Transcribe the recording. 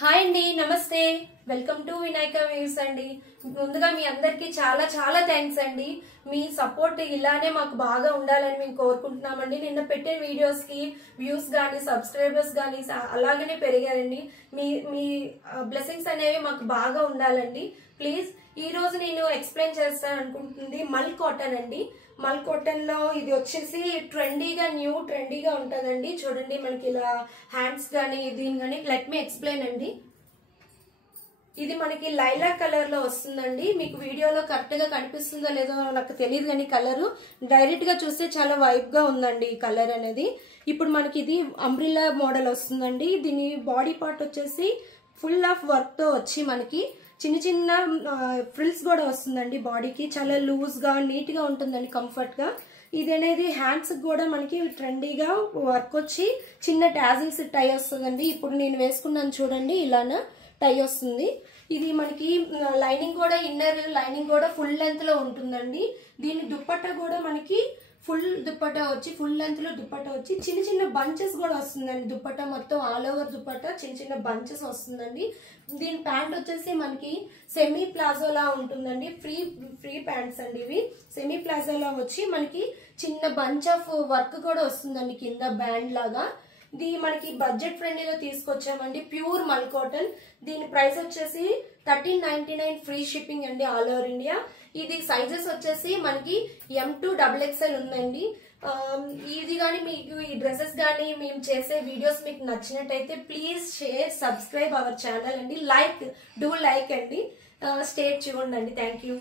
Hi అండి, నమస్తే. Welcome to Vinayaka views అండి. ముందుగా మీ అందరికి చాలా చాలా థ్యాంక్స్ అండి. మీ సపోర్ట్ ఇలానే మాకు బాగా ఉండాలని మేము కోరుకుంటున్నామండి. నిన్న పెట్టే వీడియోస్ కి వ్యూస్ గానీ సబ్స్క్రైబర్స్ గానీ అలాగనే పెరిగారండి. మీ మీ బ్లెస్సింగ్స్ అనేవి మాకు బాగా ఉండాలండి. ప్లీజ్ ఈ రోజు నేను ఎక్స్ప్లెయిన్ చేస్తాను అనుకుంటుంది మల్ కాటన్ అండి. మల్ కాటన్ లో ఇది వచ్చేసి న్యూ ట్రెండీగా ఉంటుందండి. చూడండి, మనకి ఇలా హ్యాండ్స్ గానీ దీని గానీ లెట్ మీ ఎక్స్ప్లెయిన్ అండి. ఇది మనకి లైలా కలర్ లో వస్తుందండి. మీకు వీడియోలో కరెక్ట్ గా కనిపిస్తుందో లేదో నాకు తెలియదు, కానీ కలర్ డైరెక్ట్ గా చూస్తే చాలా వైబ్ గా ఉందండి ఈ కలర్ అనేది. ఇప్పుడు మనకి ఇది అంబ్రిల్లా మోడల్ వస్తుందండి. దీని బాడీ పార్ట్ వచ్చేసి ఫుల్ ఆఫ్ వర్క్ తో వచ్చి మనకి చిన్న చిన్న ఫ్రిల్స్ కూడా వస్తుందండి. బాడీకి చాలా లూజ్ గా నీట్ గా ఉంటుందండి, కంఫర్ట్ గా. ఇది అనేది హ్యాండ్స్ కూడా మనకి ట్రెండీగా వర్క్ వచ్చి చిన్న టాజిల్స్ టై వస్తుందండి. ఇప్పుడు నేను వేసుకున్నాను చూడండి, ఇలానా టై వస్తుంది. ఇది మనకి లైనింగ్ కూడా, ఇన్నర్ లైనింగ్ కూడా ఫుల్ లెంత్ లో ఉంటుందండి. దీని దుప్పట్టా కూడా మనకి ఫుల్ దుప్పట్టా వచ్చి, ఫుల్ లెంత్ లో దుప్పట్టా వచ్చి చిన్న చిన్న బంచెస్ కూడా వస్తుందండి. దుప్పట్టా మొత్తం ఆల్ ఓవర్ దుప్పట్టా చిన్న చిన్న బంచెస్ వస్తుందండి. దీని ప్యాంట్ వచ్చేసి మనకి సెమీ ప్లాజోలా ఉంటుందండి. ఫ్రీ ప్యాంట్స్ అండి ఇవి. సెమీ ప్లాజోలా వచ్చి మనకి చిన్న బంచ్ ఆఫ్ వర్క్ కూడా వస్తుందండి కింద బ్యాండ్ లాగా. ఇది మనకి బడ్జెట్ ఫ్రెండ్లీలో తీసుకొచ్చామండి. ప్యూర్ మల్ కాటన్. దీని ప్రైస్ వచ్చేసి 1399 ఫ్రీ షిప్పింగ్ అండి, ఆల్ ఓవర్ ఇండియా. ఇది సైజెస్ వచ్చేసి మనకి M2 XXL ఉందండి. ఇది కానీ మీకు ఈ డ్రెస్సెస్ కానీ మేము చేసే వీడియోస్ మీకు నచ్చినట్టయితే please share, subscribe our channel అండి. లైక్ అండి. స్టే ట్యూన్డ్ అండి. Thank you.